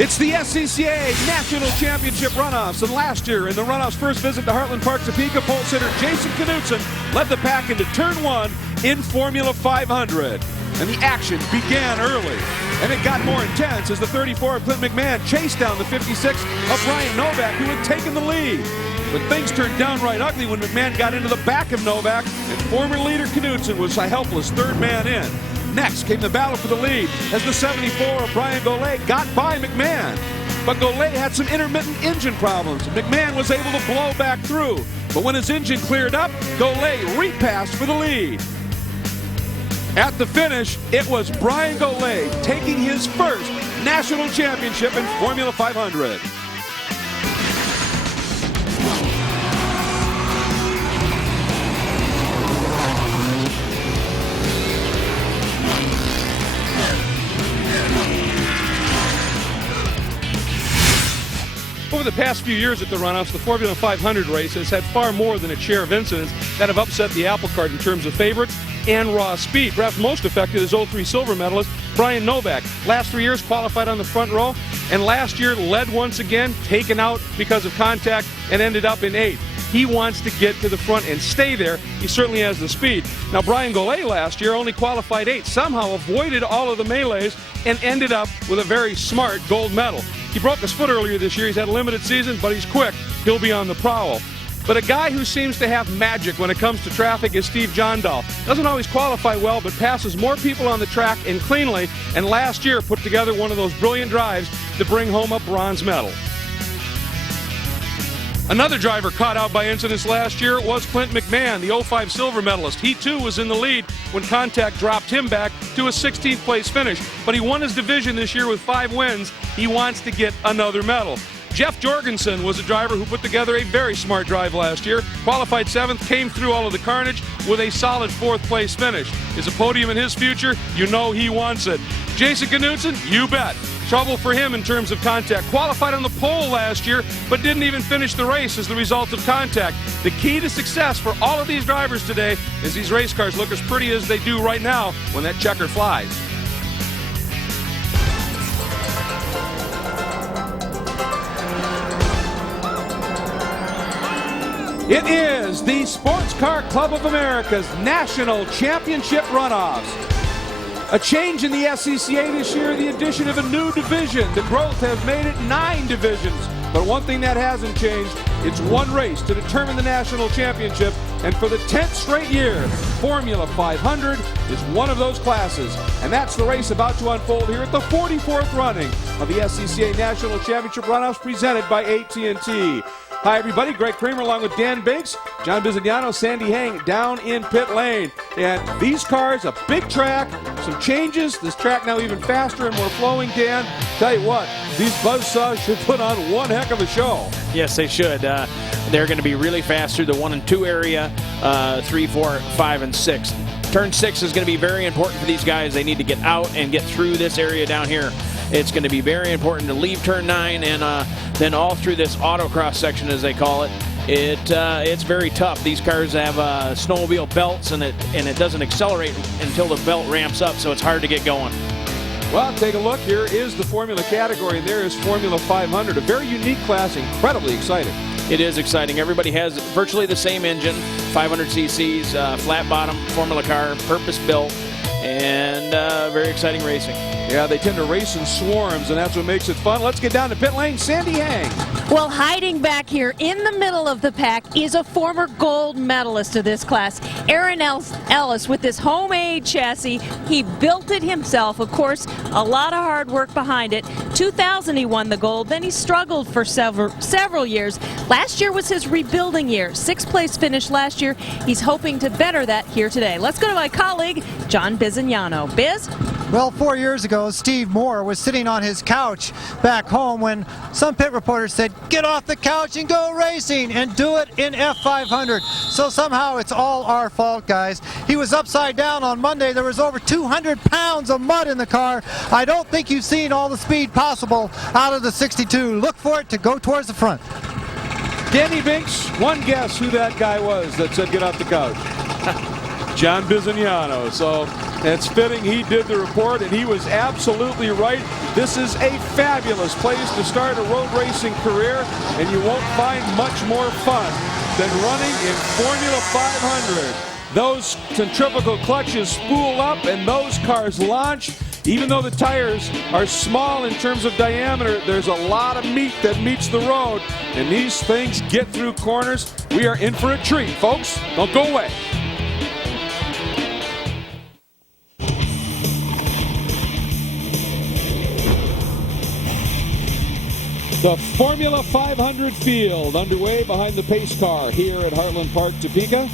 It's the SCCA National Championship Runoffs, and last year in the Runoffs' first visit to Heartland Park, Topeka, pole sitter Jason Knutson led the pack into turn one in Formula 500. And the action began early, and it got more intense as the 34 of Clint McMahon chased down the 56 of Brian Novak, who had taken the lead. But things turned downright ugly when McMahon got into the back of Novak, and former leader Knutson was a helpless third man in. Next came the battle for the lead as the 74 of Brian Golay got by McMahon. But Golay had some intermittent engine problems. McMahon was able to blow back through. But when his engine cleared up, Golay repassed for the lead. At the finish, it was Brian Golay taking his first national championship in Formula 500. Over the past few years at the Runoffs, the Formula 500 race has had far more than its share of incidents that have upset the apple cart in terms of favorites and raw speed. Perhaps most affected is 03 silver medalist Brian Novak. Last 3 years qualified on the front row, and last year led once again, taken out because of contact, and ended up in 8th. He wants to get to the front and stay there. He certainly has the speed. Now, Brian Golay last year only qualified 8th, somehow avoided all of the melees and ended up with a very smart gold medal. He broke his foot earlier this year. He's had a limited season, but he's quick. He'll be on the prowl. But a guy who seems to have magic when it comes to traffic is Steve Jondahl. Doesn't always qualify well, but passes more people on the track and cleanly, and last year put together one of those brilliant drives to bring home a bronze medal. Another driver caught out by incidents last year was Clint McMahon, the 05 silver medalist. He too was in the lead when contact dropped him back to a 16th place finish. But he won his division this year with 5 wins. He wants to get another medal. Jeff Jorgensen was a driver who put together a very smart drive last year. Qualified 7th, came through all of the carnage with a solid 4th place finish. Is a podium in his future? You know he wants it. Jason Knutson? You bet. Trouble for him in terms of contact. Qualified on the pole last year, but didn't even finish the race as the result of contact. The key to success for all of these drivers today is these race cars look as pretty as they do right now when that checker flies. It is the Sports Car Club of America's National Championship Runoffs. A change in the SCCA this year, the addition of a new division. The growth has made it 9 divisions. But one thing that hasn't changed, it's one race to determine the national championship. And for the 10th straight year, Formula 500 is one of those classes. And that's the race about to unfold here at the 44th running of the SCCA National Championship Runoffs presented by AT&T. Hi, everybody. Greg Kramer along with Dan Biggs, John Bizignano, Sandy Hang down in pit lane. And these cars, a big track, some changes. This track now even faster and more flowing, Dan. Tell you what, these buzzsaws should put on one heck of a show. Yes, they should. They're going to be really fast through the 1 and 2 area, 3, 4, 5, and 6. Turn 6 is going to be very important for these guys. They need to get out and get through this area down here. It's going to be very important to leave turn 9 and then all through this autocross section, as they call it. It's very tough. These cars have snowmobile belts, and it doesn't accelerate until the belt ramps up, so it's hard to get going. Well, take a look. Here is the Formula category, and there is Formula 500. A very unique class, incredibly exciting. It is exciting. Everybody has virtually the same engine, 500 cc's, flat bottom Formula car, purpose built, and very exciting racing. Yeah, they tend to race in swarms, and that's what makes it fun. Let's get down to pit lane. Sandy Hang. Well, hiding back here in the middle of the pack is a former gold medalist of this class, Aaron Ellis, with this homemade chassis. He built it himself. Of course, a lot of hard work behind it. 2000 he won the gold. Then he struggled for several years. Last year was his rebuilding year. 6th place finish last year. He's hoping to better that here today. Let's go to my colleague, John Bizignano. Biz? Well, 4 years ago, Steve Moore was sitting on his couch back home when some pit reporters said, get off the couch and go racing and do it in F500. So somehow it's all our fault, guys. He was upside down on Monday. There was over 200 pounds of mud in the car. I don't think you've seen all the speed possible out of the 62. Look for it to go towards the front. Danny Binks, one guess who that guy was that said get off the couch. John Bizignano. So It's fitting he did the report, and he was absolutely right. This is a fabulous place to start a road racing career, and you won't find much more fun than running in Formula 500. Those centrifugal clutches spool up, and those cars launch. Even though the tires are small in terms of diameter, there's a lot of meat that meets the road, and these things get through corners. We are in for a treat, folks. Don't go away. The Formula 500 field underway behind the pace car here at Heartland Park, Topeka.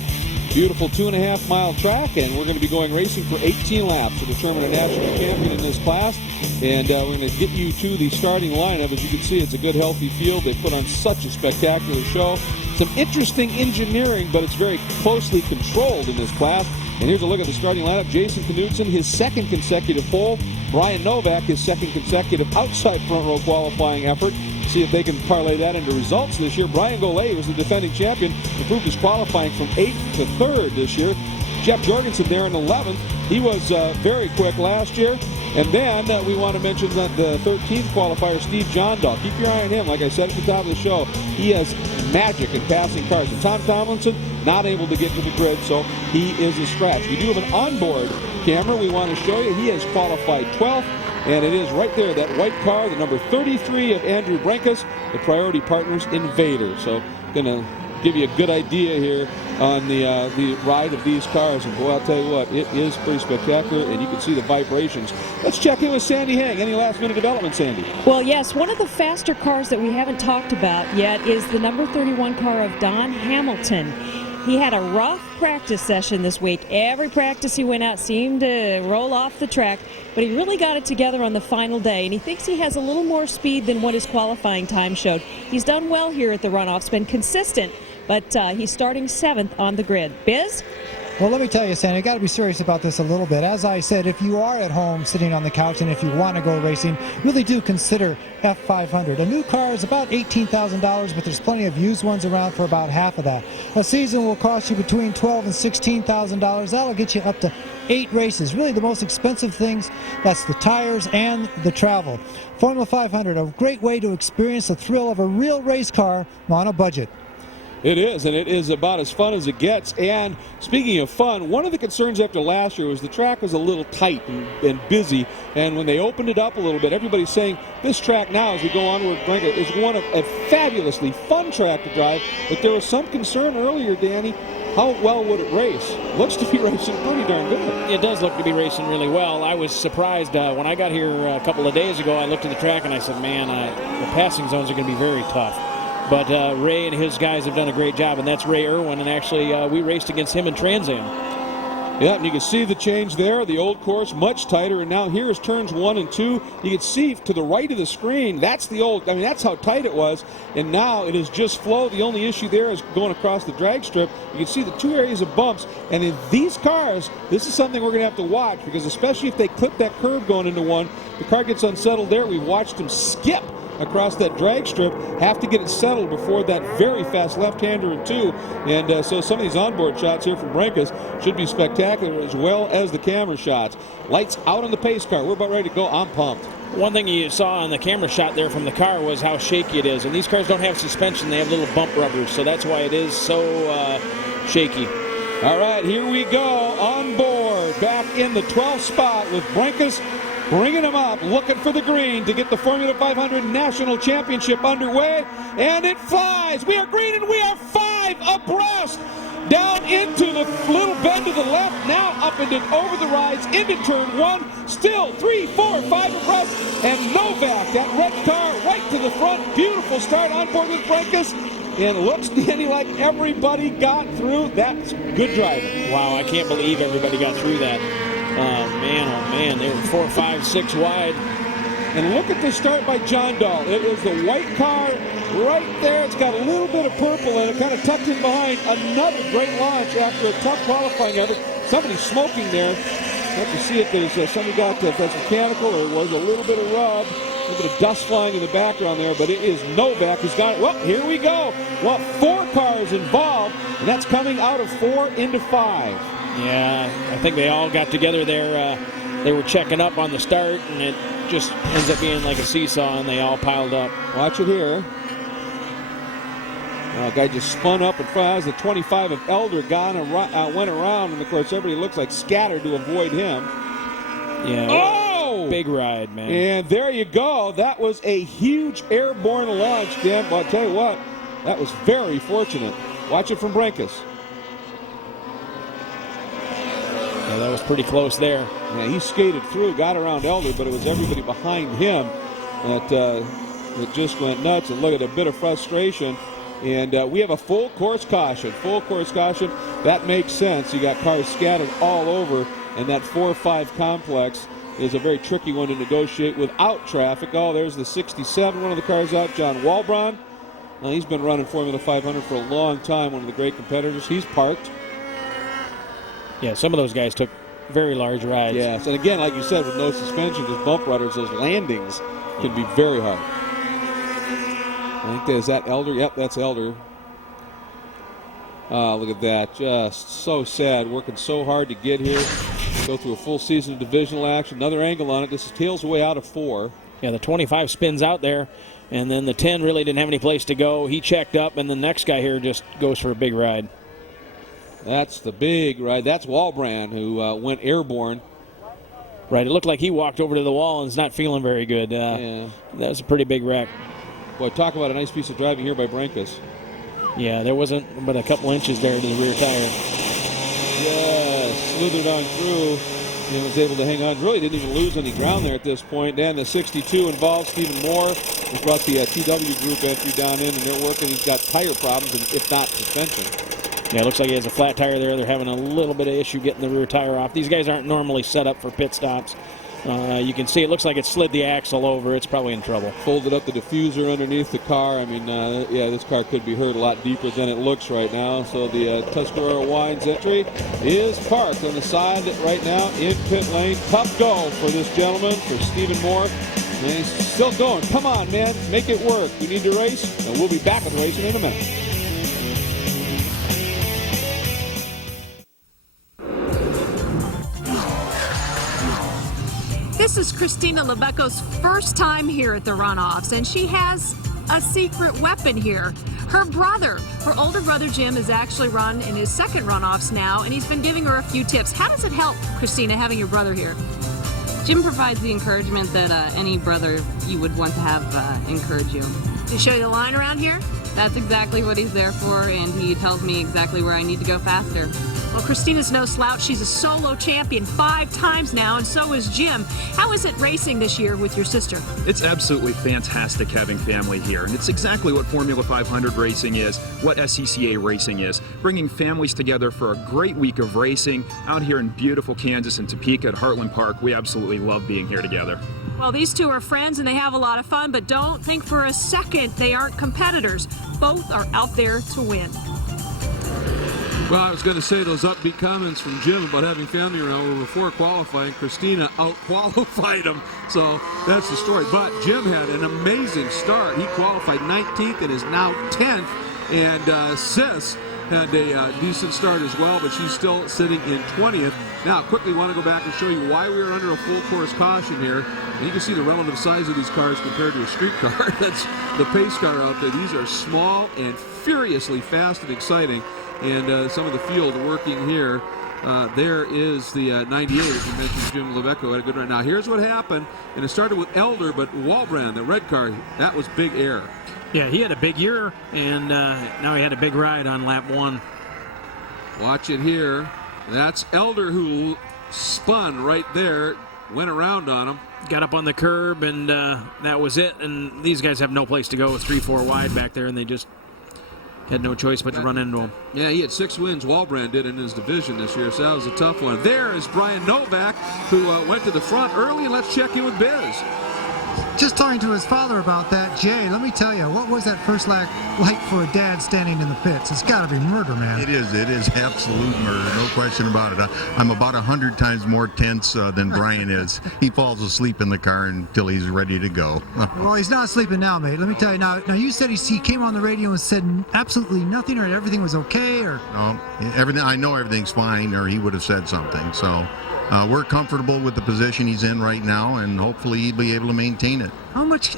Beautiful 2.5-mile track, and we're going to be going racing for 18 laps to determine a national champion in this class. And we're going to get you to the starting lineup. As you can see, it's a good, healthy field. They put on such a spectacular show. Some interesting engineering, but it's very closely controlled in this class. And here's a look at the starting lineup. Jason Knudsen, his second consecutive pole. Brian Novak, his second consecutive outside front row qualifying effort. See if they can parlay that into results this year. Brian Golay was the defending champion, improved his qualifying from 8th to 3rd this year. Jeff Jorgensen there in 11th. He was very quick last year. And then we want to mention that the 13th qualifier, Steve Jondahl. Keep your eye on him. Like I said at the top of the show, he has magic in passing cars. And Tom Tomlinson, not able to get to the grid, so he is a scratch. We do have an onboard camera we want to show you. He has qualified 12th. And it is right there, that white car, the number 33 of Andrew Brenkus, the Priority Partners Invader. So going to give you a good idea here on the ride of these cars. And boy, I'll tell you what, it is pretty spectacular, and you can see the vibrations. Let's check in with Sandy Hang. Any last-minute development, Sandy? Well, yes, one of the faster cars that we haven't talked about yet is the number 31 car of Don Hamilton. He had a rough practice session this week. Every practice he went out seemed to roll off the track, but he really got it together on the final day, and he thinks he has a little more speed than what his qualifying time showed. He's done well here at the runoffs, been consistent, but he's starting 7th on the grid. Biz? Well, let me tell you, Sandy, you got to be serious about this a little bit. As I said, if you are at home sitting on the couch and if you want to go racing, really do consider F500. A new car is about $18,000, but there's plenty of used ones around for about half of that. A season will cost you between $12,000 and $16,000. That'll get you up to 8 races. Really, the most expensive things, that's the tires and the travel. Formula 500, a great way to experience the thrill of a real race car on a budget. It is, and it is about as fun as it gets. And speaking of fun, one of the concerns after last year was the track was a little tight and busy. And when they opened it up a little bit, everybody's saying this track now, as we go onward, is one of a fabulously fun track to drive. But there was some concern earlier, Danny. How well would it race? Looks to be racing pretty darn good. It does look to be racing really well. I was surprised when I got here a couple of days ago. I looked at the track and I said, man, the passing zones are going to be very tough. But Ray and his guys have done a great job, and that's Ray Irwin, and actually we raced against him in Trans Am. Yeah, and you can see the change there. The old course, much tighter, and now here is turns 1 and 2. You can see to the right of the screen, that's the old, that's how tight it was, and now it is just flow. The only issue there is going across the drag strip. You can see the 2 areas of bumps, and in these cars, this is something we're going to have to watch, because especially if they clip that curve going into one, the car gets unsettled there. We watched him skip across that drag strip, have to get it settled before that very fast left-hander in 2. And so some of these onboard shots here from Brenkus should be spectacular, as well as the camera shots. Lights out on the pace car. We're about ready to go. I'm pumped. One thing you saw on the camera shot there from the car was how shaky it is. And these cars don't have suspension. They have little bump rubbers, so that's why it is so shaky. All right, here we go. On board, back in the 12th spot with Brenkus, bringing him up, looking for the green to get the Formula 500 National Championship underway, and it flies. We are green, and we are 5 abreast. Down into the little bend to the left, now up into over the rides, into turn 1, still 3, 4, 5 abreast, and Novak, that red car, right to the front. Beautiful start on board with Brenkus. And it looks, Danny, like everybody got through. That's good driving. Wow, I can't believe everybody got through that. Oh, man, they were 4, 5, 6 wide. And look at the start by Jondahl. It is the white car right there. It's got a little bit of purple in it, kind of tucked in behind. Another great launch after a tough qualifying effort. Somebody's smoking there. You have to see if there's somebody got if that's mechanical or was a little bit of rub. A little bit of dust flying in the background there, but it is Novak who's got it. Well, here we go. Well, 4 cars involved, and that's coming out of 4 into 5. Yeah, I think they all got together there. They were checking up on the start, and it just ends up being like a seesaw, and they all piled up. Watch it here. Guy just spun up in front. The 25 of Elder gone and went around, and of course everybody looks like scattered to avoid him. Yeah. Oh! Big ride, man. And there you go. That was a huge airborne launch, Dan. But I'll tell you what, that was very fortunate. Watch it from Brinkus. Yeah, that was pretty close there. Yeah, he skated through, got around Elder, but it was everybody behind him that just went nuts. And look at a bit of frustration. And we have a full course caution. Full course caution. That makes sense. You got cars scattered all over, and that 4-5 complex is a very tricky one to negotiate without traffic. Oh, there's the 67, one of the cars out, John Walbron. Well, he's been running Formula 500 for a long time, one of the great competitors. He's parked. Yeah, some of those guys took very large rides. Yes, and again, like you said, with no suspension, those bump rudders, those landings can be very hard. I think is that Elder? Yep, that's Elder. Look at that. Just so sad. Working so hard to get here. Go through a full season of divisional action. Another angle on it. This is tails away out of 4. Yeah, the 25 spins out there, and then the 10 really didn't have any place to go. He checked up, and the next guy here just goes for a big ride. That's the big ride. That's Walbrand, who went airborne. Right, it looked like he walked over to the wall and is not feeling very good. Yeah. That was a pretty big wreck. Boy, talk about a nice piece of driving here by Brinkus. Yeah, there wasn't but a couple inches there to the rear tire. Yes, slithered on through and was able to hang on. Really didn't even lose any ground there at this point. And the 62 involves Stephen Moore. He brought the TW group entry down in, and they're working. He's got tire problems, and if not suspension. Yeah, it looks like he has a flat tire there. They're having a little bit of issue getting the rear tire off. These guys aren't normally set up for pit stops. You can see it looks like it slid the axle over. It's probably in trouble. Folded up the diffuser underneath the car. I mean, yeah, this car could be hurt a lot deeper than it looks right now. So the Tuscarora Wines entry is parked on the side right now in pit lane. Tough go for this gentleman, for Stephen Moore. And he's still going. Come on, man. Make it work. We need to race, and we'll be back at the racing in a minute. This is Christina Lebeco's first time here at the Runoffs, and she has a secret weapon here. Her brother, her older brother Jim, has actually run in his second Runoffs now, and he's been giving her a few tips. How does it help, Christina, having your brother here? Jim provides the encouragement that any brother you would want to have encourage you. Did he show you the line around here? That's exactly what he's there for, and he tells me exactly where I need to go faster. Well, Christina's no slouch. She's a solo champion 5 times now, and so is Jim. How is it racing this year with your sister? It's absolutely fantastic having family here, and it's exactly what Formula 500 racing is, what SCCA racing is, bringing families together for a great week of racing out here in beautiful Kansas and Topeka at Heartland Park. We absolutely love being here together. Well, these two are friends and they have a lot of fun, but don't think for a second they aren't competitors. Both are out there to win. Well, I was going to say those upbeat comments from Jim about having family around were before qualifying. Christina out-qualified him, so that's the story. But Jim had an amazing start. He qualified 19th and is now 10th. And Sis had a decent start as well, but she's still sitting in 20th. Now, quickly want to go back and show you why we are under a full course caution here. And you can see the relative size of these cars compared to a street car. That's the pace car out there. These are small and furiously fast and exciting. And some of the field working here. There is the 98, as you mentioned, Jim Lebeco had a good run. Now, here's what happened, and it started with Elder, but Walbrand, the red car, that was big air. Yeah, he had a big year, and now he had a big ride on lap 1. Watch it here. That's Elder who spun right there, went around on him. Got up on the curb, and that was it. And these guys have no place to go with 3-4 wide back there, and they just had no choice but to run into him. Yeah, he had 6 wins, Walbrand did, in his division this year, so that was a tough one. There is Brian Novak, who went to the front early, and let's check in with Biz. just talking to his father about that, Jay, let me tell you, what was that first lap like for a dad standing in the pits? It's got to be murder, man. It is absolute murder, no question about it. I'm about 100 times more tense than Brian is. He falls asleep in the car until he's ready to go. Well, he's not sleeping now, mate. Let me tell you now. Now you said he came on the radio and said absolutely nothing, or everything was okay, or No, everything. I know everything's fine, or he would have said something. So we're comfortable with the position he's in right now, and hopefully he'll be able to maintain it.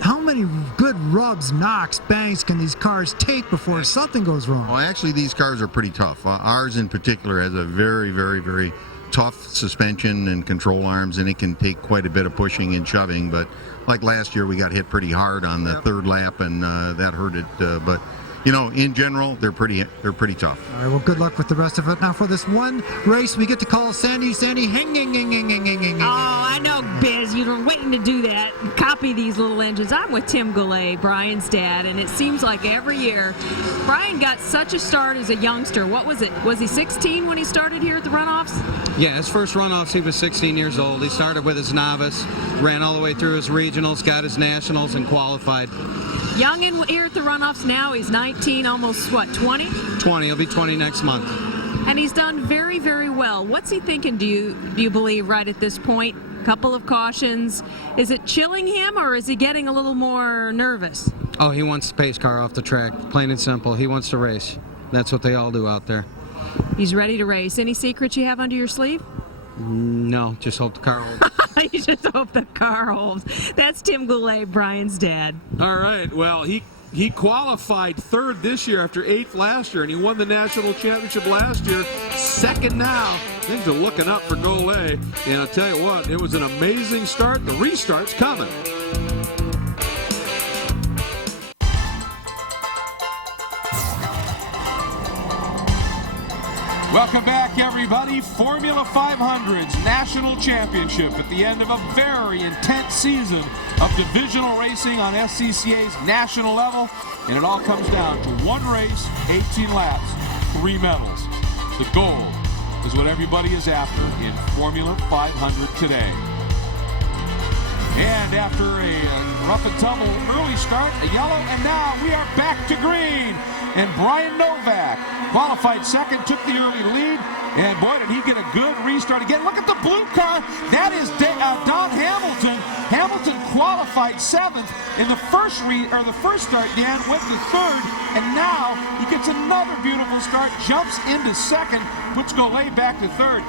how many good rubs, knocks, bangs can these cars take before something goes wrong? Well, actually, these cars are pretty tough. Ours in particular has a very, very, very tough suspension and control arms, and it can take quite a bit of pushing and shoving. But like last year, we got hit pretty hard on the third lap, and that hurt it. But you know, in general, they're pretty tough. All right, well, good luck with the rest of it. Now, for this one race, we get to call Sandy hang. Oh, I know, Biz. You were waiting to do that. Copy these little engines. I'm with Tim Goulet, Brian's dad, and it seems like every year, Brian got such a start as a youngster. What was it? Was he 16 when he started here at the Runoffs? Yeah, his first Runoffs, he was 16 years old. He started with his novice, ran all the way through his regionals, got his nationals, and qualified. Young and here at the Runoffs now. He's 19, almost, what, 20? 20. He'll be 20 next month. And he's done very, very well. What's he thinking, do you believe, right at this point? Couple of cautions. Is it chilling him, or is he getting a little more nervous? Oh, he wants the pace car off the track, plain and simple. He wants to race. That's what they all do out there. He's ready to race. Any secrets you have under your sleeve? No, just hope the car holds. You just hope the car holds. That's Tim Goulet, Brian's dad. All right. Well, he qualified third this year after 8th last year, and he won the national championship last year. Second now. Things are looking up for Goulet. And I'll tell you what, it was an amazing start. The restart's coming. Welcome back, everybody. Formula 500's national championship at the end of a very intense season of divisional racing on SCCA's national level. And it all comes down to one race, 18 laps, 3 medals. The gold is what everybody is after in Formula 500 today. And after a rough and tumble early start, a yellow, and now we are back to green. And Brian Novak qualified second, took the early lead, and boy, did he get a good restart again. Look at the blue car. That is Don Hamilton. Hamilton qualified 7th in the first start. Dan went to 3rd, and now he gets another beautiful start, jumps into 2nd, puts Goulet back to 3rd.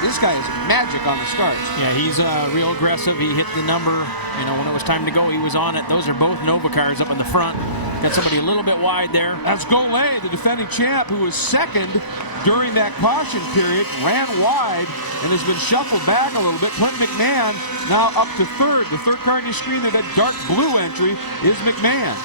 This guy is magic on the starts. Yeah, he's real aggressive. He hit the number. You know, when it was time to go, he was on it. Those are both Nova cars up in the front. Got somebody a little bit wide there. That's Goulet, the defending champ, who was second during that caution period, ran wide and has been shuffled back a little bit. Clint McMahon now up to 3rd. The 3rd car on your screen there, that dark blue entry, is McMahon.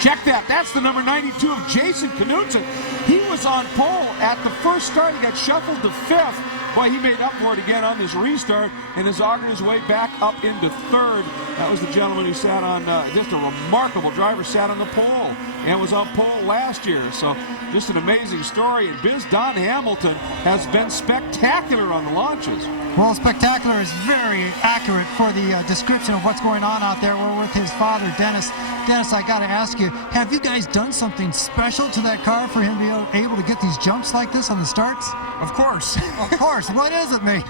Check that. That's the number 92 of Jason Knudsen. He was on pole at the first start. He got shuffled to 5th. Boy, he made up for it again on this restart and has augured his way back up into 3rd. That was the gentleman who sat on, just a remarkable driver, sat on the pole and was on pole last year. So just an amazing story. And Don Hamilton has been spectacular on the launches. Well, spectacular is very accurate for the description of what's going on out there. We're with his father, Dennis. Dennis, I got to ask you, have you guys done something special to that car for him to be able to get these jumps like this on the starts? Of course. Of course. What is it, mate?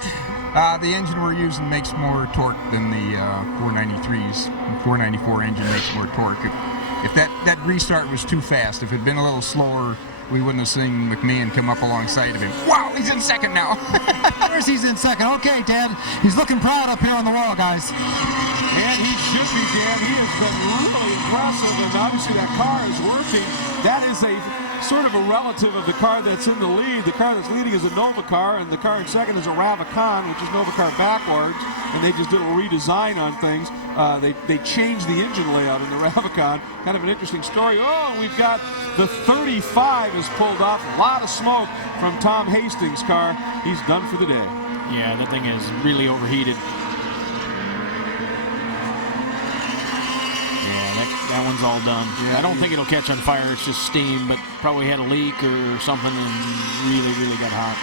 The engine we're using makes more torque than the 493s. The 494 engine makes more torque. If that restart was too fast, if it had been a little slower, we wouldn't have seen McMahon come up alongside of him. Wow, he's in 2nd now. There's he's in 2nd. Okay, Dad. He's looking proud up here on the wall, guys. And he should be, Dan. He has been really impressive, and obviously that car is working. That is a sort of a relative of the car that's in the lead. The car that's leading is a Nova car, and the car in 2nd is a Ravicon, which is Nova car backwards, and they just did a redesign on things. They changed the engine layout in the Ravicon. Kind of an interesting story. Oh, we've got the 35 is pulled off. A lot of smoke from Tom Hastings' car. He's done for the day. Yeah, that thing is really overheated. That one's all done. Yeah, I don't think it'll catch on fire. It's just steam, but probably had a leak or something and really, really got hot.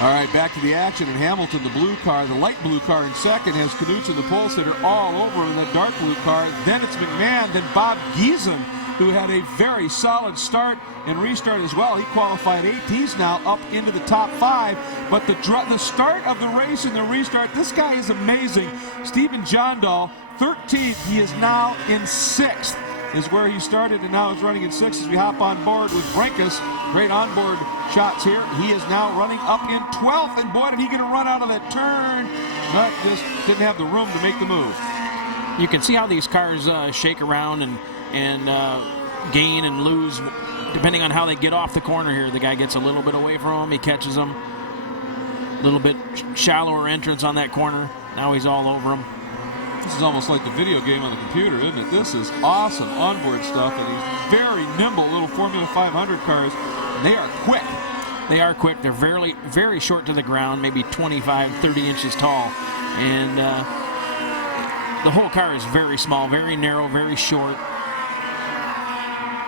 All right, back to the action in Hamilton. The blue car, the light blue car in second, has Knudsen, the pole sitter, all over in the dark blue car. Then it's McMahon, then Bob Giesen, who had a very solid start and restart as well. He qualified 8th. He's now up into the top 5. But the start of the race and the restart, this guy is amazing. Stephen Jondahl, 13th. He is now in 6th. Is where he started, and now is running in 6th as we hop on board with Brinkus. Great onboard shots here. He is now running up in 12th, and boy, did he get a run out of that turn, but just didn't have the room to make the move. You can see how these cars shake around and gain and lose depending on how they get off the corner here. The guy gets a little bit away from him, he catches him. A little bit shallower entrance on that corner. Now he's all over him. This is almost like the video game on the computer, isn't it? This is awesome onboard stuff, and these very nimble little Formula 500 cars, and they are quick. They are quick. They're very, very short to the ground, maybe 25, 30 inches tall. And the whole car is very small, very narrow, very short.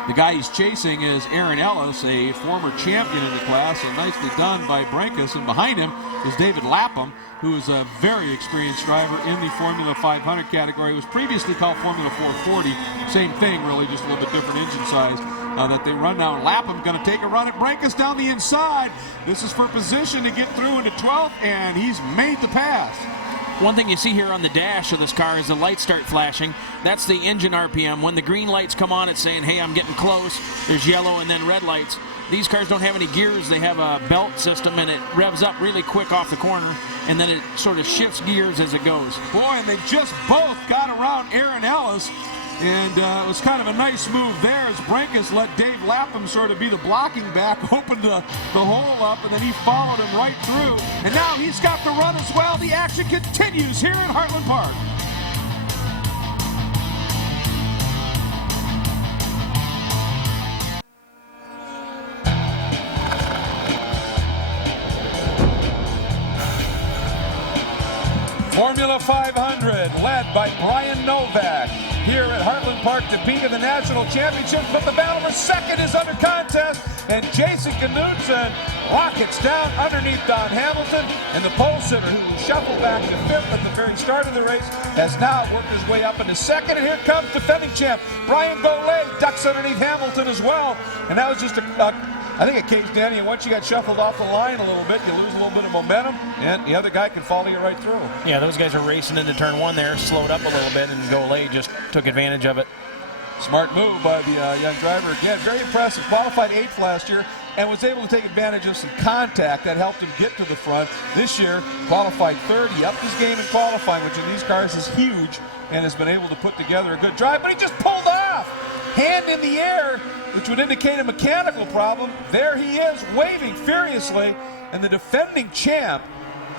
The guy he's chasing is Aaron Ellis, a former champion in the class, so nicely done by Brinkus. And behind him is David Lapham, who is a very experienced driver in the Formula 500 category. It was previously called Formula 440. Same thing, really, just a little bit different engine size that they run now. Lapham going to take a run at Brinkus down the inside. This is for position to get through into 12th, and he's made the pass. One thing you see here on the dash of this car is the lights start flashing. That's the engine RPM. When the green lights come on, it's saying, hey, I'm getting close. There's yellow and then red lights. These cars don't have any gears. They have a belt system, and it revs up really quick off the corner, and then it sort of shifts gears as it goes. Boy, and they just both got around Aaron Ellis, and it was kind of a nice move there as Brinkus let Dave Lapham sort of be the blocking back, opened the hole up, and then he followed him right through. And now he's got the run as well. The action continues here in Heartland Park. Formula 500, led by Brian Novak, here at Heartland Park, the peak of the national championship. But the battle for second is under contest, and Jason Knudsen rockets down underneath Don Hamilton, and the pole sitter, who was shuffled back to 5th at the very start of the race, has now worked his way up into 2nd. And here comes defending champ Brian Golay, ducks underneath Hamilton as well. And that was just I think it caved in, and once you got shuffled off the line a little bit, you lose a little bit of momentum, and the other guy can follow you right through. Yeah, those guys are racing into turn 1 there, slowed up a little bit, and Golay just took advantage of it. Smart move by the young driver again. Very impressive. Qualified 8th last year and was able to take advantage of some contact that helped him get to the front. This year, qualified 3rd. He upped his game in qualifying, which in these cars is huge, and has been able to put together a good drive, but he just pulled off. Hand in the air, which would indicate a mechanical problem. There he is, waving furiously, and the defending champ,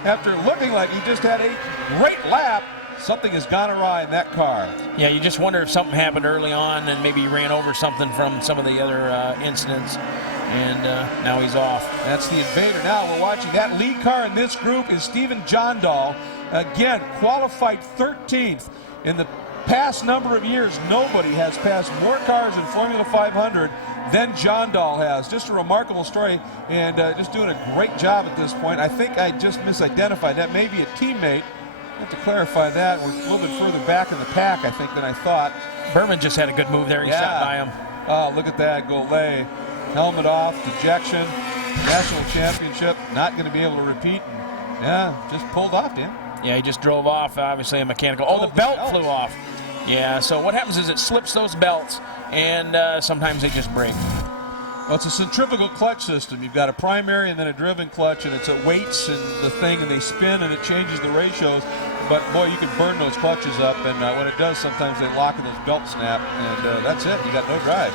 after looking like he just had a great lap, something has gone awry in that car. Yeah, you just wonder if something happened early on and maybe he ran over something from some of the other incidents, and now he's off. That's the Invader. Now we're watching that lead car in this group is Stephen Jondahl. Again, qualified 13th. In the past number of years, nobody has passed more cars in Formula 500 than Jondahl has. Just a remarkable story, and just doing a great job at this point. I think I just misidentified. That may be a teammate. I have to clarify that. We're a little bit further back in the pack, I think, than I thought. Berman just had a good move there. He shot by him. Oh, look at that. Golay. Helmet off, dejection, national championship, not going to be able to repeat. Yeah, just pulled off, Dan. Yeah, he just drove off, obviously a mechanical. Oh, the belt flew off. Yeah, so what happens is it slips those belts, and sometimes they just break. Well, it's a centrifugal clutch system. You've got a primary and then a driven clutch, and it's a weights and the thing, and they spin, and it changes the ratios. But, boy, you can burn those clutches up, and when it does, sometimes they lock and those belts snap, and that's it. You got no drive.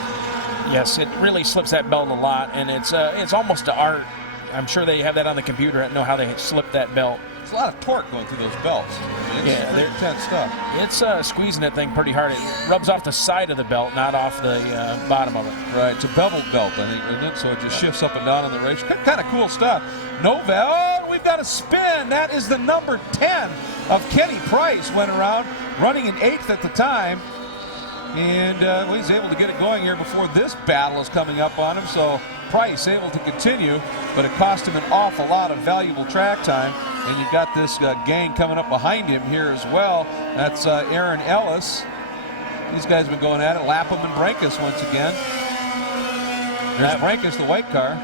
Yes, it really slips that belt a lot, and it's almost an art. I'm sure they have that on the computer and know how they slip that belt. It's a lot of torque going through those belts. I mean, they're intense stuff. It's squeezing that thing pretty hard. It rubs off the side of the belt, not off the bottom of it. Right, it's a beveled belt, I think, isn't it? So it just shifts up and down on the race. Kind of cool stuff. Novak, we've got a spin. That is the number 10 of Kenny Price. Went around, running in 8th at the time. And well, he's able to get it going here before this battle is coming up on him. So Price able to continue, but it cost him an awful lot of valuable track time. And you've got this gang coming up behind him here as well. That's Aaron Ellis. These guys have been going at it. Lapham and Brankus once again. There's Brankus, the white car.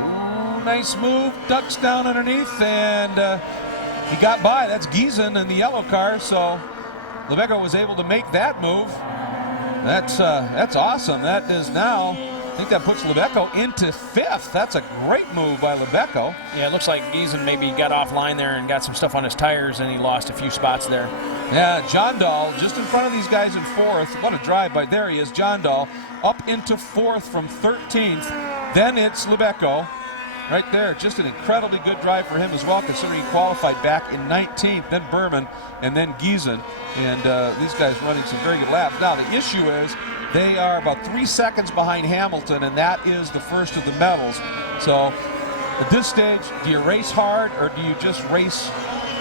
Ooh, nice move. Ducks down underneath, and he got by. That's Giesen in the yellow car, so Lebeco was able to make that move. That's awesome. That is now, I think that puts Lebeco into 5th. That's a great move by Lebeco. Yeah, it looks like Giesen maybe got offline there and got some stuff on his tires, and he lost a few spots there. Yeah, John Dahl just in front of these guys in 4th. What a drive by, there he is, John Dahl, up into 4th from 13th. Then it's Lebeco. Right there, just an incredibly good drive for him as well, considering he qualified back in 19th, then Berman, and then Giesen. And these guys running some very good laps. Now, the issue is they are about 3 seconds behind Hamilton, and that is the first of the medals. So at this stage, do you race hard, or do you just race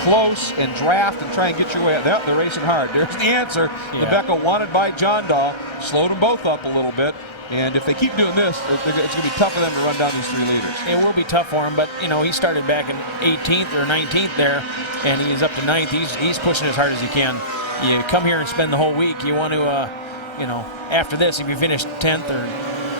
close and draft and try and get your way out? They're racing hard. There's the answer. Yeah. Lebeco wanted by John Dahl, slowed them both up a little bit. And if they keep doing this, it's going to be tough for them to run down these 3 leaders. It will be tough for him, but, you know, he started back in 18th or 19th there, and he's up to 9th. He's pushing as hard as he can. You come here and spend the whole week. You want to, you know, after this, if you finish 10th, or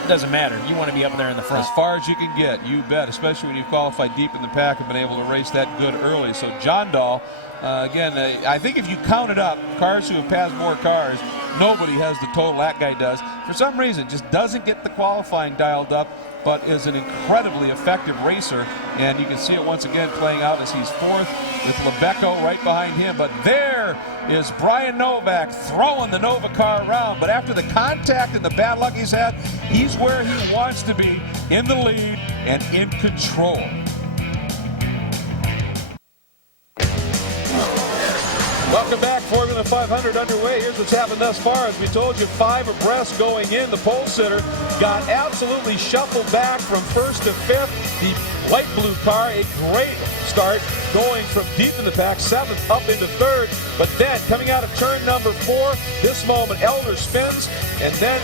it doesn't matter. You want to be up there in the front. As far as you can get, you bet, especially when you qualify deep in the pack and been able to race that good early. So John Dahl, again, I think if you count it up, cars who have passed more cars, nobody has the total that guy does. For some reason, just doesn't get the qualifying dialed up, but is an incredibly effective racer. And you can see it once again playing out as he's 4th with Lebeco right behind him. But there is Brian Novak throwing the Nova car around. But after the contact and the bad luck he's had, he's where he wants to be, in the lead and in control. Welcome back, Formula 500 underway. Here's what's happened thus far. As we told you, 5 abreast going in. The pole sitter got absolutely shuffled back from 1st to 5th. The light blue car, a great start, going from deep in the pack, 7th up into 3rd. But then, coming out of turn number 4, this moment, Elder spins, and then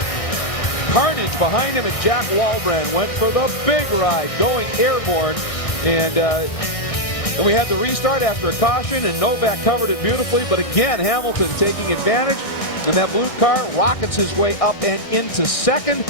carnage behind him, and Jack Walbrand went for the big ride, going airborne. And we had the restart after a caution, and Novak covered it beautifully. But again, Hamilton taking advantage, and that blue car rockets his way up and into 2nd.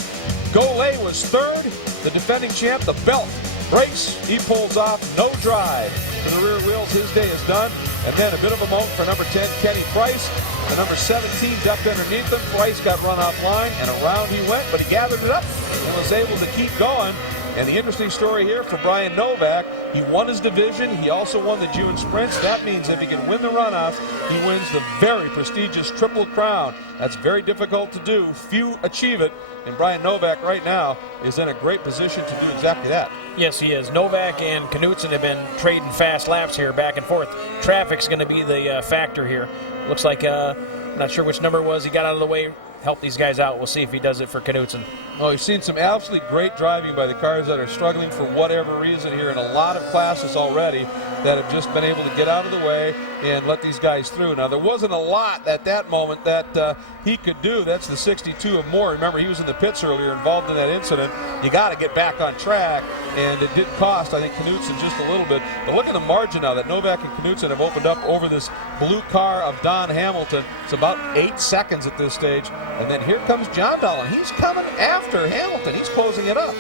Golay was 3rd. The defending champ, the belt, breaks. He pulls off, no drive. To the rear wheels, his day is done. And then a bit of a moment for number 10, Kenny Price. The number 17 ducked underneath him. Price got run offline, and around he went, but he gathered it up and was able to keep going. And the interesting story here for Brian Novak, he won his division. He also won the June sprints. That means if he can win the runoff, he wins the very prestigious Triple Crown. That's very difficult to do. Few achieve it. And Brian Novak right now is in a great position to do exactly that. Yes, he is. Novak and Knutson have been trading fast laps here, back and forth. Traffic's going to be the factor here. Looks like, not sure which number it was. He got out of the way, help these guys out. We'll see if he does it for Knutson. Well, we've seen some absolutely great driving by the cars that are struggling for whatever reason here in a lot of classes already that have just been able to get out of the way and let these guys through. Now, there wasn't a lot at that moment that he could do. That's the 62 of Moore. Remember, he was in the pits earlier involved in that incident. You got to get back on track, and it did cost, I think, Knutson just a little bit. But look at the margin now that Novak and Knutson have opened up over this blue car of Don Hamilton. It's about 8 seconds at this stage. And then here comes John Dahl, and he's coming after Hamilton. He's closing it up.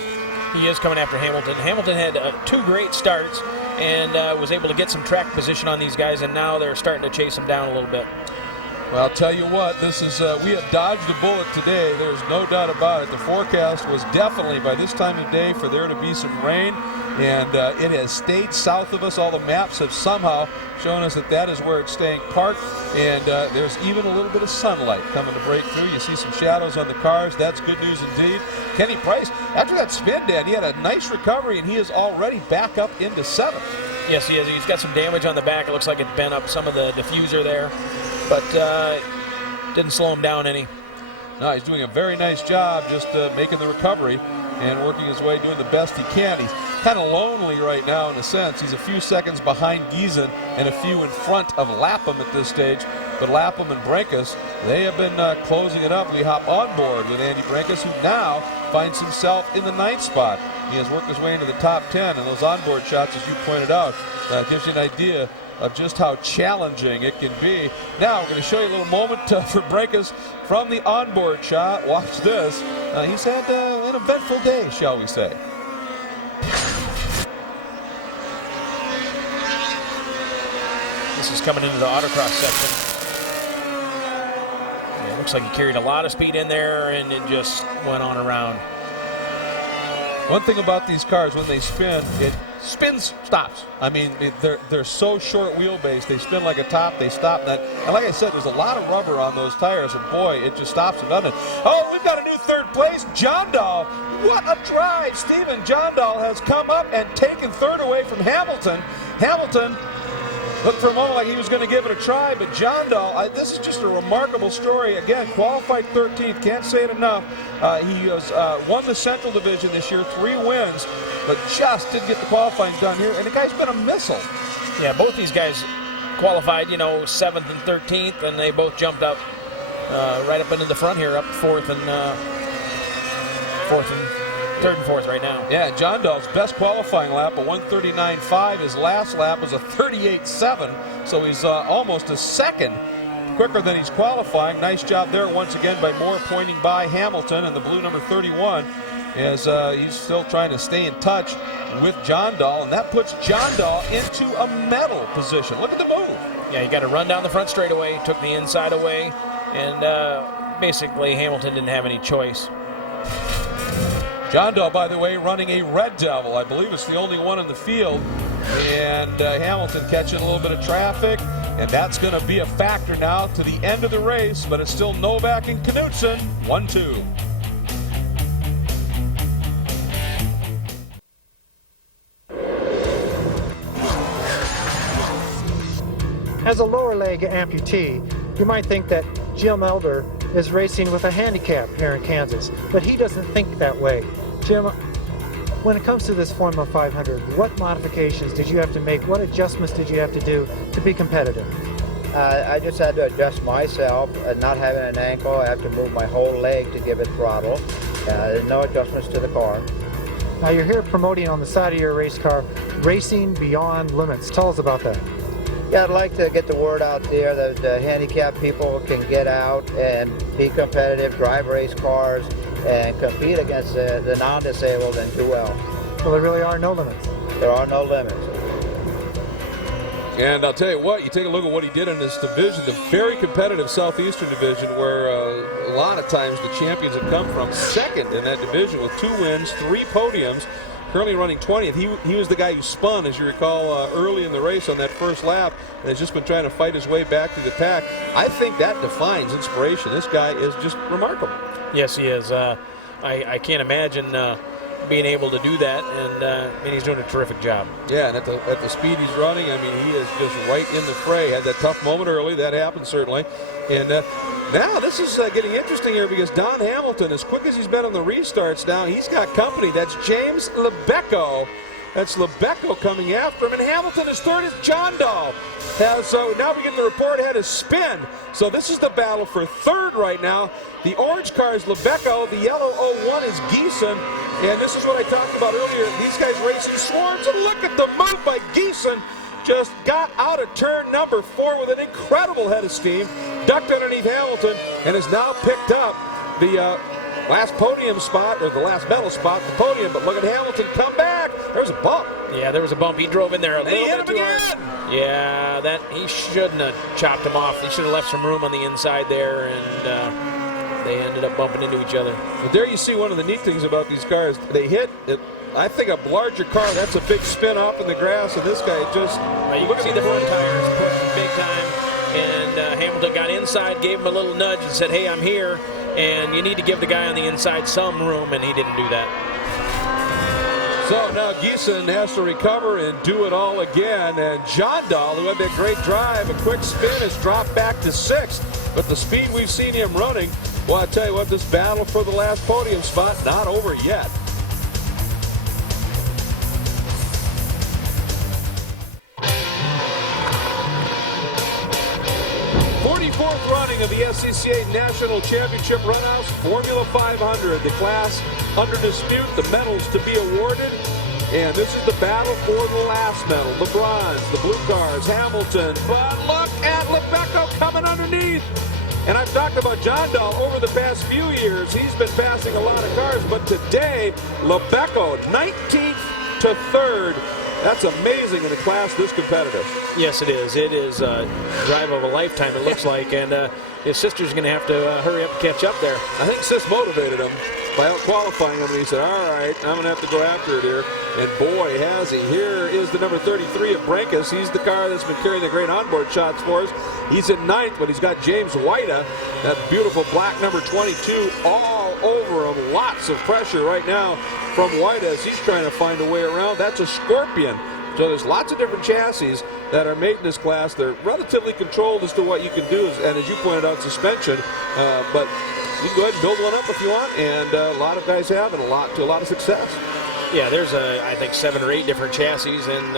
He is coming after Hamilton. Hamilton had 2 great starts and was able to get some track position on these guys, and now they're starting to chase him down a little bit. Well, I'll tell you what, this is we have dodged a bullet today. There's no doubt about it. The forecast was definitely by this time of day for there to be some rain, and it has stayed south of us. All the maps have somehow shown us that that is where it's staying parked, and there's even a little bit of sunlight coming to break through. You see some shadows on the cars. That's good news indeed. Kenny Price, after that spin, Dan, he had a nice recovery, and he is already back up into 7th. Yes, he is. He's got some damage on the back. It looks like it bent up some of the diffuser there, but didn't slow him down any. No, he's doing a very nice job just making the recovery and working his way, doing the best he can. He's kind of lonely right now in a sense. He's a few seconds behind Giesen and a few in front of Lapham at this stage. but Lapham and Brinkus, they have been closing it up. We hop on board with Andy Brinkus, who now finds himself in the 9th spot. He has worked his way into the top 10, and those onboard shots, as you pointed out, gives you an idea of just how challenging it can be. Now, we're going to show you a little moment for Brinkus from the onboard shot. Watch this. He's had an eventful day, shall we say. This is coming into the autocross section. Yeah, it looks like he carried a lot of speed in there, and it just went on around. One thing about these cars, when they spin, it spins, stops. I mean, they're so short wheelbase. They spin like a top, they stop. And like I said, there's a lot of rubber on those tires, and boy, it just stops and doesn't it? Oh, we've got a new 3rd place. John Dahl, what a drive. Stephen John Dahl has come up and taken 3rd away from Hamilton. Hamilton looked for a moment like he was going to give it a try, but John Dahl, this is just a remarkable story. Again, qualified 13th, can't say it enough. He has won the Central Division this year, 3 wins, but just didn't get the qualifying done here, and the guy's been a missile. Yeah, both these guys qualified, 7th and 13th, and they both jumped up right up into the front here, up 3rd and 4th right now. Yeah, John Dahl's best qualifying lap, a 1:39.5. His last lap was a 38.7, so he's almost a second quicker than he's qualifying. Nice job there once again by Moore, pointing by Hamilton, and the blue number 31 as he's still trying to stay in touch with John Dahl, and that puts John Dahl into a medal position. Look at the move. Yeah, you got to run down the front straightaway, took the inside away, and basically Hamilton didn't have any choice. John Dahl, by the way, running a Red Devil. I believe it's the only one in the field. And Hamilton catching a little bit of traffic. And that's going to be a factor now to the end of the race. But it's still Novak and Knudsen. 1-2. As a lower leg amputee, you might think that Jim Elder is racing with a handicap here in Kansas, but he doesn't think that way. Jim, when it comes to this Formula 500, what modifications did you have to make? What adjustments did you have to do to be competitive? I just had to adjust myself, not having an ankle. I have to move my whole leg to give it throttle. No adjustments to the car. Now you're here promoting on the side of your race car, Racing Beyond Limits. Tell us about that. Yeah, I'd like to get the word out there that the handicapped people can get out and be competitive, drive race cars, and compete against the non-disabled and do well. Well, there really are no limits. There are no limits. And I'll tell you what, you take a look at what he did in this division, the very competitive Southeastern Division, where a lot of times the champions have come from. 2nd in that division with 2 wins, 3 podiums. Currently running 20th. He was the guy who spun, as you recall, early in the race on that first lap, and has just been trying to fight his way back through the pack. I think that defines inspiration. This guy is just remarkable. Yes, he is. I can't imagine being able to do that, and he's doing a terrific job. Yeah, and at the speed he's running, I mean, he is just right in the fray. Had that tough moment early. That happened, certainly. And now this is getting interesting here because Don Hamilton, as quick as he's been on the restarts now, he's got company. That's James Lebecco. That's Lebecco coming after him. And Hamilton is 3rd as John Dahl. So now we get the report ahead of spin. So this is the battle for 3rd right now. The orange car is Lebecco. The yellow 01 is Geeson. And this is what I talked about earlier. These guys racing swarms. And look at the move by Geeson. Just got out of turn number 4 with an incredible head of steam. Ducked underneath Hamilton and has now picked up the last podium spot, or the last medal spot, the podium. But look at Hamilton come back. There's a bump. Yeah, there was a bump. He drove in there a little bit too again. hard. Yeah, that he shouldn't have chopped him off. He should have left some room on the inside there, and they ended up bumping into each other. But there you see one of the neat things about these cars. They hit it. I think a larger car, that's a big spin off in the grass, and this guy just... You can see the front tires pushing big time, and Hamilton got inside, gave him a little nudge and said, hey, I'm here, and you need to give the guy on the inside some room, and he didn't do that. So now Geeson has to recover and do it all again, and John Dahl, who had that great drive, a quick spin, has dropped back to 6th, but the speed we've seen him running, well, I tell you what, this battle for the last podium spot, not over yet. 44th running of the SCCA National Championship Runoffs Formula 500. The class under dispute, the medals to be awarded. And this is the battle for the last medal, the bronze, the blue cars, Hamilton. But look at Lebeco coming underneath. And I've talked about John Dahl over the past few years. He's been passing a lot of cars, but today, Lebeco, 19th to 3rd. That's amazing in a class this competitive. Yes, it is. It is a drive of a lifetime, it looks like, and his sister's going to have to hurry up and catch up there. I think Sis motivated him by out-qualifying him, and he said, all right, I'm going to have to go after it here. And boy, has he. Here is the number 33 of Brankus. He's the car that's been carrying the great onboard shots for us. He's in 9th, but he's got James Whita, that beautiful black number 22, all over him. Lots of pressure right now from Whita as he's trying to find a way around. That's a Scorpion. So there's lots of different chassis that are made in this class. They're relatively controlled as to what you can do, and as you pointed out, suspension. But you can go ahead and build one up if you want, and a lot of guys have, and a lot of success. Yeah, there's I think 7 or 8 different chassis, and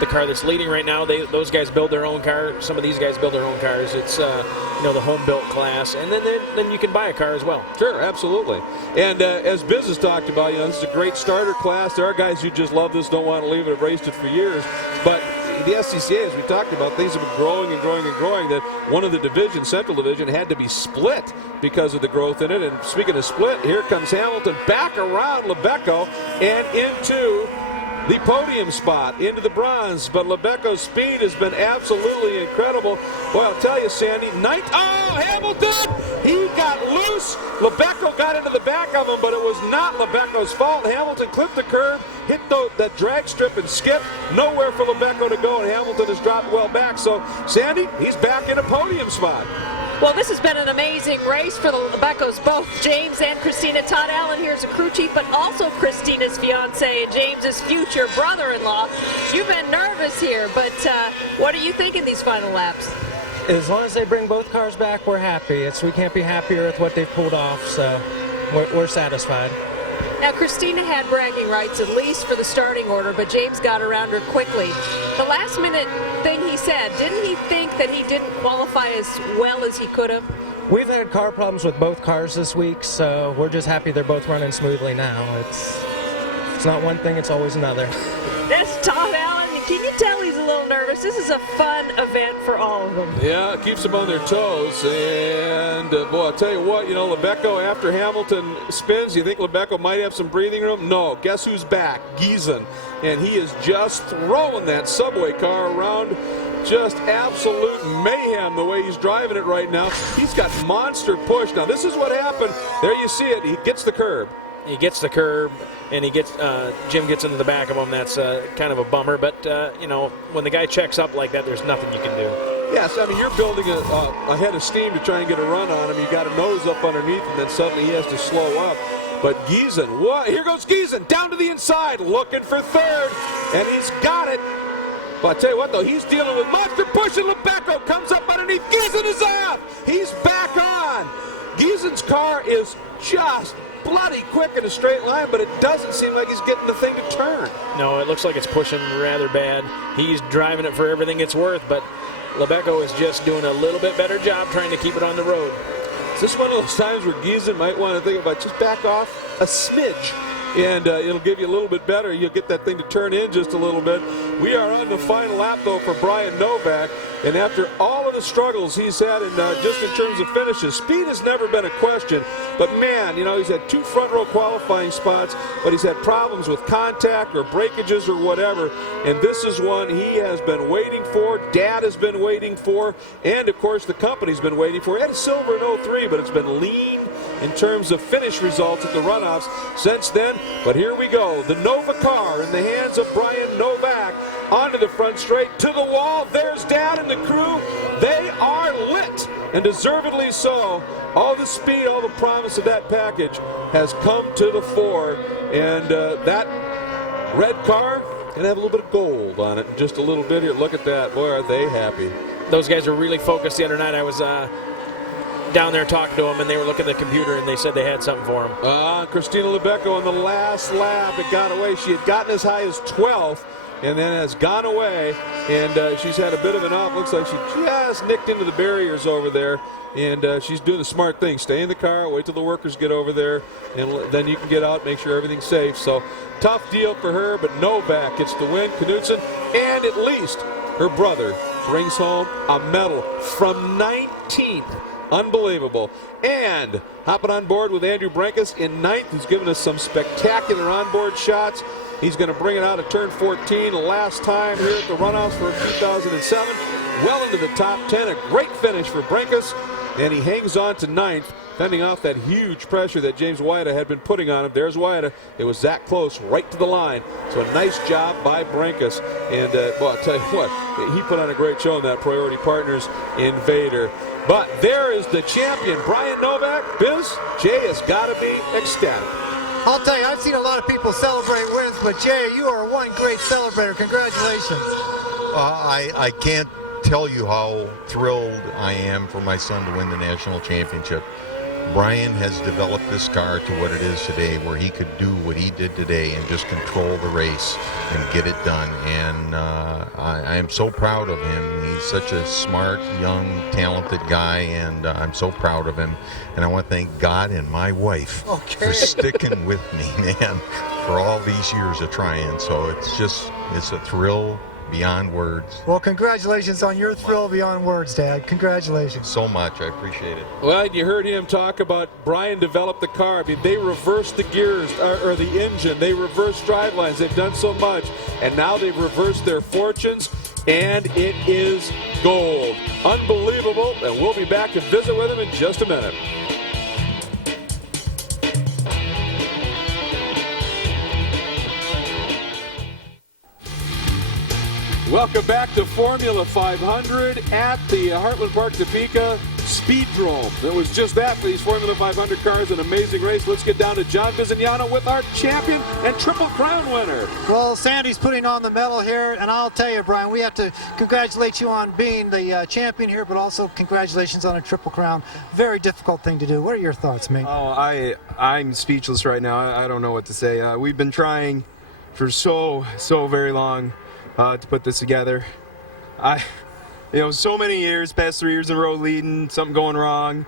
the car that's leading right now, those guys build their own car. Some of these guys build their own cars. It's the home-built class, and then you can buy a car as well. Sure, absolutely. And as Biz has talked about, this is a great starter class. There are guys who just love this, don't want to leave it, have raced it for years. But the SCCA, as we talked about, things have been growing and growing and growing, that one of the divisions, Central Division, had to be split because of the growth in it. And speaking of split, here comes Hamilton back around Lebeco and into the podium spot, into the bronze. But Lebeco's speed has been absolutely incredible. Boy, I'll tell you, Sandy, Hamilton, he got loose. Lebeco got into the back of him, but it was not Lebeco's fault. Hamilton clipped the curb, hit that drag strip and skipped. Nowhere for Lebeco to go, and Hamilton has dropped well back. So, Sandy, he's back in a podium spot. Well, this has been an amazing race for the Lebecos, both James and Christina. Todd Allen here is a crew chief, but also Christina's fiance and James's future brother-in-law. You've been nervous here, but what are you thinking these final laps? As long as they bring both cars back, we're happy. We can't be happier with what they've pulled off, so we're satisfied. Now, Christina had bragging rights, at least for the starting order, but James got around her quickly. The last-minute thing he said, didn't he think that he didn't qualify as well as he could have? We've had car problems with both cars this week, so we're just happy they're both running smoothly now. It's not one thing, it's always another. That's Todd Allen. Can you tell he's a little nervous? This is a fun event for all of them. Yeah, it keeps them on their toes. And, boy, I'll tell you what, Lebeco, after Hamilton spins, you think Lebeco might have some breathing room? No. Guess who's back? Giesen. And he is just throwing that subway car around. Just absolute mayhem the way he's driving it right now. He's got monster push. Now, this is what happened. There you see it. He gets the curb. He gets the curb, and Jim gets into the back of him. That's kind of a bummer, but when the guy checks up like that, there's nothing you can do. Yes, you're building a head of steam to try and get a run on him. You got a nose up underneath, and then suddenly he has to slow up. But Giesen, here goes Giesen, down to the inside, looking for third, and he's got it. But I tell you what, though, he's dealing with monster push, and Lebeco comes up underneath. Giesen is off. He's back on. Giesen's car is just bloody quick in a straight line, but it doesn't seem like he's getting the thing to turn. No, it looks like it's pushing rather bad. He's driving it for everything it's worth, but Lebeco is just doing a little bit better job trying to keep it on the road. Is this one of those times where Giesen might want to think about just back off a smidge, and it'll give you a little bit better. You'll get that thing to turn in just a little bit. We are on the final lap, though, for Brian Novak, and after all of the struggles he's had just in terms of finishes, speed has never been a question, but man, he's had 2 front row qualifying spots, but he's had problems with contact or breakages or whatever, and this is one he has been waiting for, Dad has been waiting for, and of course the company's been waiting for. He had a silver in 03, but it's been lean in terms of finish results at the runoffs since then. But here we go, the Nova car in the hands of Brian Novak, onto the front straight, to the wall. There's Dad and the crew. They are lit, and deservedly so. All the speed, all the promise of that package has come to the fore, and that red car can have a little bit of gold on it in just a little bit here. Look at that. Boy, are they happy. Those guys were really focused the other night. I was down there talking to them, and they were looking at the computer, and they said they had something for them. Christina Lebeco on the last lap, it got away. She had gotten as high as 12th, and then has gone away, and she's had a bit of an off. Looks like she just nicked into the barriers over there, and she's doing the smart thing. Stay in the car, wait till the workers get over there, and then you can get out, make sure everything's safe. So tough deal for her, but Novak gets the win. Knudsen, and at least her brother brings home a medal from 19th. Unbelievable. And hopping on board with Andrew Brankus in 9th, who's given us some spectacular onboard shots. He's going to bring it out at turn 14, last time here at the Runoffs for 2007. Well into the top 10, a great finish for Brankus, and he hangs on to 9th, fending off that huge pressure that James Wyda had been putting on him. There's Wyda. It was that close, right to the line. So a nice job by Brankus. And, well, I'll tell you what, he put on a great show in that Priority Partners Invader. But there is the champion, Brian Novak. Biz, Jay has got to be ecstatic. I'll tell you, I've seen a lot of people celebrate wins, but Jay, you are one great celebrator. Congratulations. I can't tell you how thrilled I am for my son to win the national championship. Brian has developed this car to what it is today, where he could do what he did today and just control the race and get it done. And I am so proud of him. He's such a smart, young, talented guy, and I'm so proud of him. And I want to thank God and my wife for sticking with me, man, for all these years of trying. So it's a thrill beyond words. Well, congratulations on your thrill beyond words, Dad. Congratulations. So much. I appreciate it. Well, you heard him talk about Brian developed the car. I mean, they reversed the gears, or the engine. They reversed drive lines. They've done so much. And now they've reversed their fortunes, and it is gold. Unbelievable. And we'll be back to visit with him in just a minute. Welcome back to Formula 500 at the Heartland Park Topeka Speedrome. It was just that for these Formula 500 cars, an amazing race. Let's get down to John Vizignano with our champion and Triple Crown winner. Well, Sandy's putting on the medal here, and I'll tell you, Brian, we have to congratulate you on being the champion here, but also congratulations on a Triple Crown. Very difficult thing to do. What are your thoughts, mate? Oh, I'm speechless right now. I don't know what to say. We've been trying for so very long to put this together. So many years, past 3 years in a row leading, something going wrong.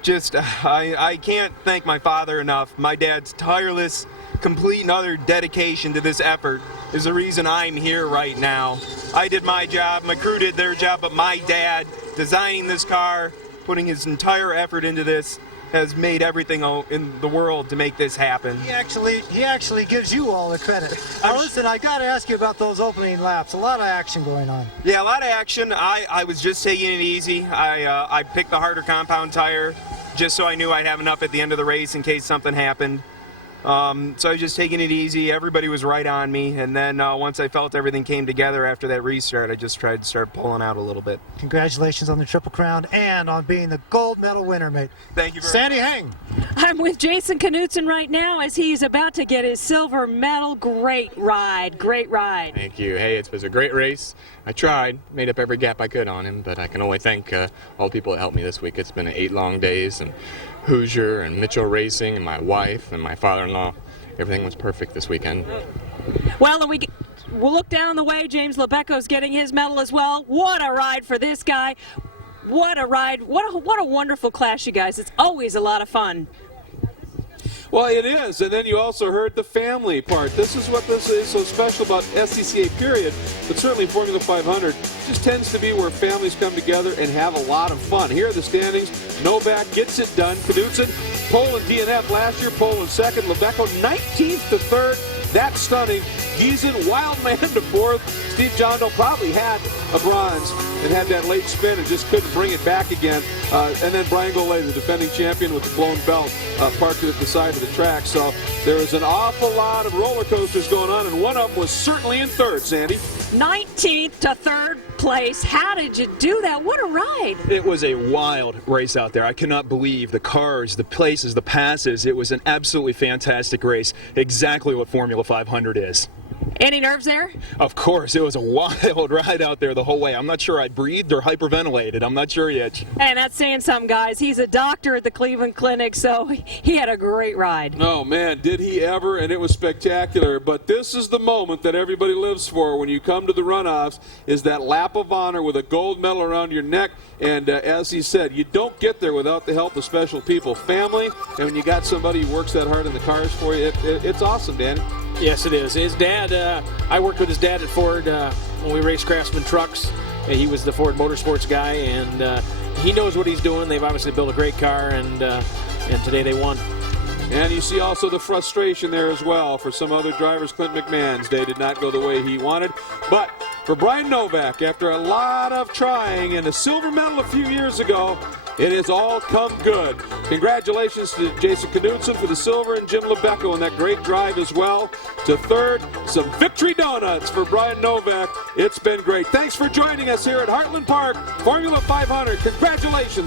Just, I can't thank my father enough. My dad's tireless, complete and utter dedication to this effort is the reason I'm here right now. I did my job, my crew did their job, but my dad, designing this car, putting his entire effort into this, has made everything in the world to make this happen. He actually gives you all the credit. Now listen, I got to ask you about those opening laps. A lot of action going on. Yeah, a lot of action. I was just taking it easy. I picked the harder compound tire just so I knew I'd have enough at the end of the race in case something happened. So I was just taking it easy. Everybody was right on me, and then once I felt everything came together after that restart, I just tried to start pulling out a little bit. Congratulations on the Triple Crown and on being the gold medal winner, mate. Thank you very Sandy much. Hang. I'm with Jason Knudsen right now as he's about to get his silver medal. Great ride, great ride. Thank you. Hey, it was a great race. I tried, made up every gap I could on him, but I can only thank all the people that helped me this week. It's been 8 long days, and Hoosier and Mitchell Racing and my wife and my father-in-law. Everything was perfect this weekend. Well, and we'll look down the way. James Lebeco's getting his medal as well. What a ride for this guy. What a ride. What a wonderful class, you guys. It's always a lot of fun. Well, it is, and then you also heard the family part. This is what this is so special about SCCA, period, but certainly Formula 500 just tends to be where families come together and have a lot of fun. Here are the standings. Novak gets it done. Knudsen, pole and DNF last year, pole and second. Lebeco 19th to 3rd. That's stunning. Giesen, wild man to 4th. Steve Jondo probably had a bronze and had that late spin and just couldn't bring it back again. And then Brian Golay, the defending champion with the blown belt, parked it at the side of the track. So there was an awful lot of roller coasters going on, and one of them was certainly in 3rd, Sandy. 19th to 3rd place. How did you do that? What a ride. It was a wild race out there. I cannot believe the cars, the places, the passes. It was an absolutely fantastic race. Exactly what Formula 500 is. Any nerves there? Of course, it was a wild ride out there the whole way. I'm not sure I breathed or hyperventilated. I'm not sure yet. And that's saying something, guys. He's a doctor at the Cleveland Clinic, so he had a great ride. Oh, man, did he ever, and it was spectacular. But this is the moment that everybody lives for when you come to the runoffs, is that lap of honor with a gold medal around your neck. And as he said, you don't get there without the help of special people, family, and when you got somebody who works that hard in the cars for you, it's awesome, Danny. Yes, it is. His dad, I worked with his dad at Ford when we raced Craftsman trucks. He was the Ford Motorsports guy, and he knows what he's doing. They've obviously built a great car, and today they won. And you see also the frustration there as well for some other drivers. Clint McMahon's day did not go the way he wanted. But for Brian Novak, after a lot of trying and a silver medal a few years ago, it has all come good. Congratulations to Jason Knudsen for the silver and Jim Lebecco in that great drive as well. To third, some victory donuts for Brian Novak. It's been great. Thanks for joining us here at Heartland Park, Formula 500. Congratulations.